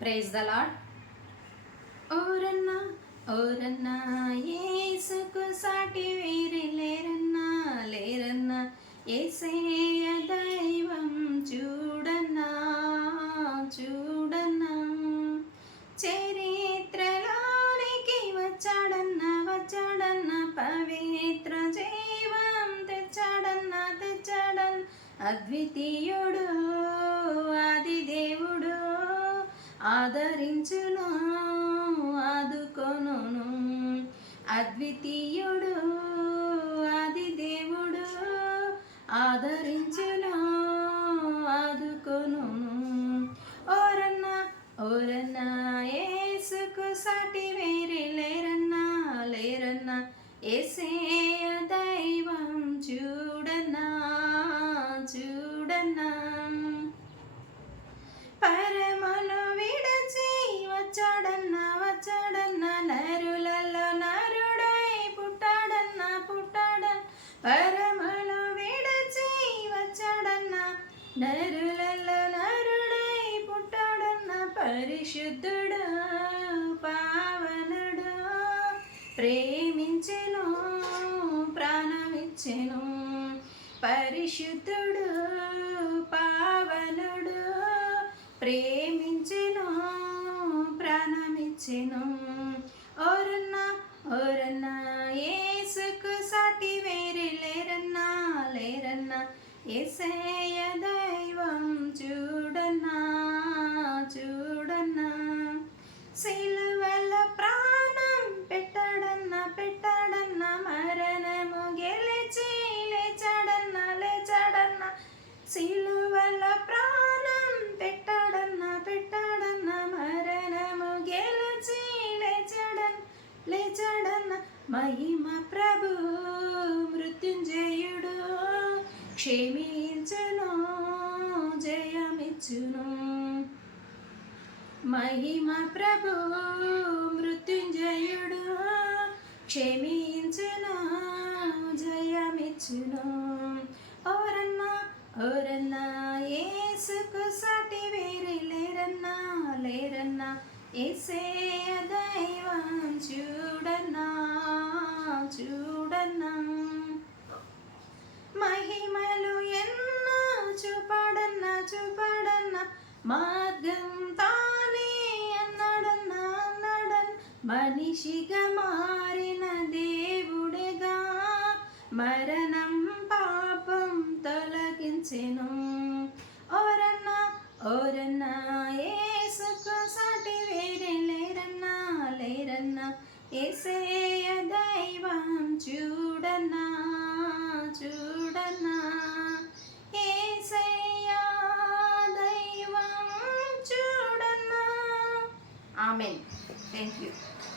Praise the lord. ఓరన్నా ఓరన్నా యేసుకు సాటి వేరే లేరన్నా లేరన్నా, యేసయ్య దైవం చూడన్నా చూడన్నా. చరిత్రలోనికి వచ్చాడన్నా వచ్చాడన్నా, పవిత్ర జీవం తెచ్చాడన్నా తెచ్చాడన్నా. అద్వితీయుడు ఆది దేవుడు, ఆదరించును ఆదుకొనును. అద్వితీయుడు ఆది దేవుడు, ఆదరించును ఆదుకొనును. ఓరన్నా ఓరన్నా యేసుకు సాటి వేరే లేరన్నా లేరన్నా, యేసయ్య దైవం చూడన్నా చూడన్నా. పరమను విడచి వచ్చాడన్నా వచ్చాడన్నా, నరులలో నరుడై పుట్టాడన్నా పుట్టాడన్నా. పరమను విడచి వచ్చాడన్నా, నరులలో నరుడై పుట్టాడన్నా. పరిశుద్ధుడు పావనుడు, ప్రేమించెను ప్రాణమిచ్చెను. పరిశుద్ధుడు పావనుడు, ప్రేమించెను ప్రాణమిచ్చెను. ఓరన్నా ఓరన్నా యేసుకు సాటి వేరే లేరన్నా లేరన్నా, యేసయ్య దైవం చూడన్నా చూడన్నా. సిలువల ప్రాణం పెట్టాడన్నా పెట్టాడన్నా, మరణము గెలిచి లేచాడన్నా లేచాడన్నా. సిలువల ప్రాణం పెట్టాడన్నా పెట్టాడన్నా, మరణము గెలిచి లేచాడన్నా లేచాడన్నా. మహిమ ప్రభు మృత్యుంజయుడు, క్షమించును జయమిచ్చును. మహిమ ప్రభు మృత్యుంజయుడు, క్షమించును జయమిచ్చును. ఓరన్నా ఓరన్నా యేసుకు సాటి వేరే లేరన్నా లేరన్నా, యేసయ్య దైవం చూడన్నా చూడన్నా. మహిమలు ఎన్నో చూపాడన్నా చూపాడన్నా, మార్గం తానే అన్నాడన్నా అన్నాడన్నా. మనిషిగా మారిన దేవుడిగా, మరణం పాపం తొలగించెను. ఓరన్నా ఓరన్నా యేసుకు సాటి వేరే లేరన్నా లేరన్నా, యేసయ్య దైవం చూడన్నా చూడన్నా. యేసయ్య దైవం చూడన్నా. ఆమేన్. Thank you.